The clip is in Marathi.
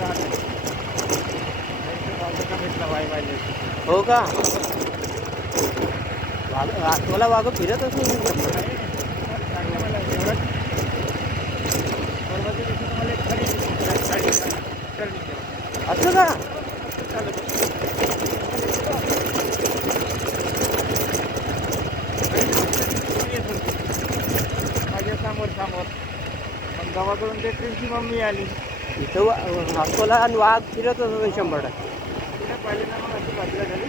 वाघ राहते भेटला वाई पाहिजे. हो का? वाघ वाघ फिरत असून मला एवढं परवाच्या दिवशी तुम्हाला एक खाली असं का? माझ्या समोर मग गावाकडून ते ट्रेनची मम्मी आली. इथं अकोला आणि वाघ फिरत असतो 100%. तिने पाहिले ना मग अशी बाजूला झाली.